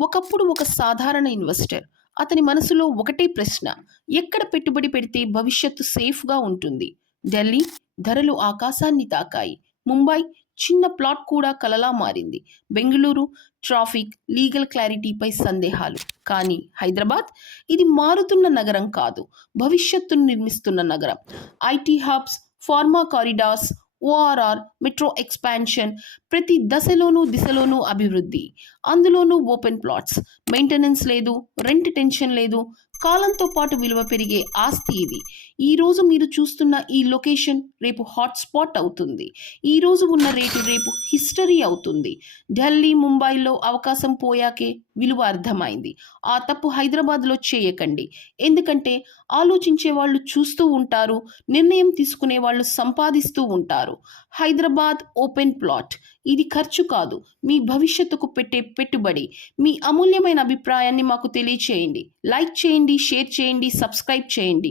ఒకప్పుడు ఒక సాధారణ ఇన్వెస్టర్. అతని మనసులో ఒకటే ప్రశ్న: ఎక్కడ పెట్టుబడి పెడితే భవిష్యత్తు సేఫ్‌గా ఉంటుంది? ఢిల్లీ ధరలు ఆకాశాన్ని తాకాయి. ముంబై చిన్న ప్లాట్ కూడా కలలా మారింది. బెంగుళూరు ట్రాఫిక్, లీగల్ క్లారిటీపై సందేహాలు. కానీ హైదరాబాద్ ఇది మారుతున్న నగరం కాదు, భవిష్యత్తును నిర్మిస్తున్న నగరం. IT hubs, pharma corridors, ORR, metro expansion, ప్రతి దిశలోనూ అభివృద్ధి. అందులోనూ ఓపెన్ ప్లాట్స్, మెయింటెనెన్స్ లేదు, రెంట్ టెన్షన్ లేదు, కాలంతో పాటు విలువ పెరిగే ఆస్తి ఇది. ఈరోజు మీరు చూస్తున్న ఈ లొకేషన్ రేపు హాట్స్పాట్ అవుతుంది. ఈరోజు ఉన్న రేటు రేపు హిస్టరీ అవుతుంది. ఢిల్లీ, ముంబైలో అవకాశం పోయాకే విలువ అర్థమైంది. ఆ తప్పు హైదరాబాద్లో చేయకండి. ఎందుకంటే ఆలోచించే వాళ్ళు చూస్తూ ఉంటారు, నిర్ణయం తీసుకునే వాళ్ళు సంపాదిస్తూ ఉంటారు. హైదరాబాద్ ఓపెన్ ప్లాట్ ఇది ఖర్చు కాదు, మీ భవిష్యత్తుకు పెట్టే పెట్టుబడి. మీ అమూల్యమైన అభిప్రాయాన్ని మాకు తెలియచేయండి. లైక్ చేయండి, షేర్ చేయండి, సబ్స్క్రైబ్ చేయండి.